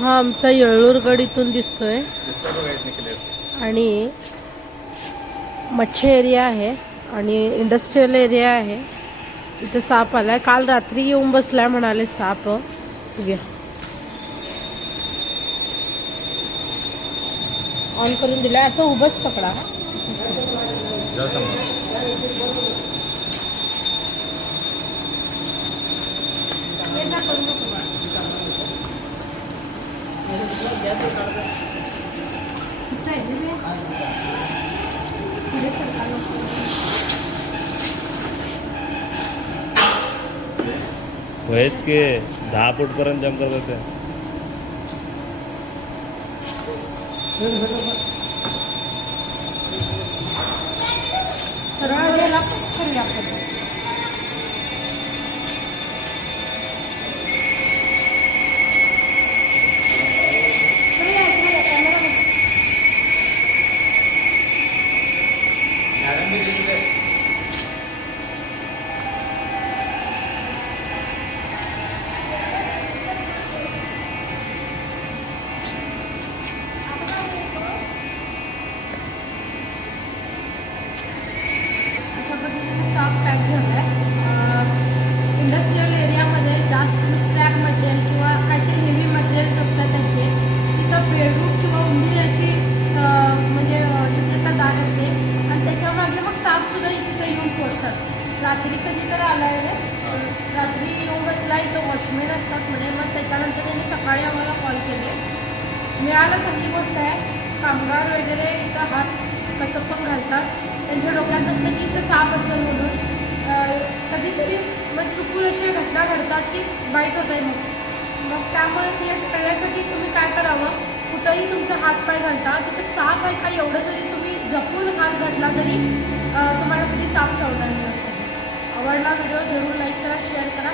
हा आमचा येळूरगड इथून दिसतोय आणि मच्छी एरिया आहे आणि इंडस्ट्रियल एरिया आहे. इथं साप आलाय. काल रात्री येऊन बसलाय म्हणाले साप. बघूया. ऑन करून दिलाय. असं उभंच पकडा. व्हायच की 10 फूट पर्यंत जंप करत होते. इंडस्ट्रियल एरियामध्ये जास्त स्क्रॅप मटेरियल किंवा काहीतरी हेवी मटेरियल्स असतात त्यांचे तिथं बेडरूम किंवा उंदीराची म्हणजे शक्यता दाट असते आणि त्याच्यामागे मग सापसुद्धा इथे येऊन पोचतात. रात्री कधी तर आलाय रे, रात्री येऊन बसला. इथं वॉचमॅन असतात म्हणे. मग त्याच्यानंतर त्यांनी सकाळी आम्हाला कॉल केले. मिळालं चांगली गोष्ट आहे. कामगार वगैरे इथं हात कसं पण घालतात. त्यांच्या डोक्यात असतं की इथं साप असेल म्हणून. कधीतरी मग चुकून अशा घटना घडतात की वाईट होत आहे. मग त्यामुळे ते कळण्यासाठी तुम्ही काय करावं, कुठंही तुमचा हात पाय घालता तिथे साप आहे का एवढं जरी तुम्ही जपून हात घातला तरी तुम्हाला कधी साप चावणार नाही. आवडला व्हिडिओ जरूर लाईक करा, शेअर करा.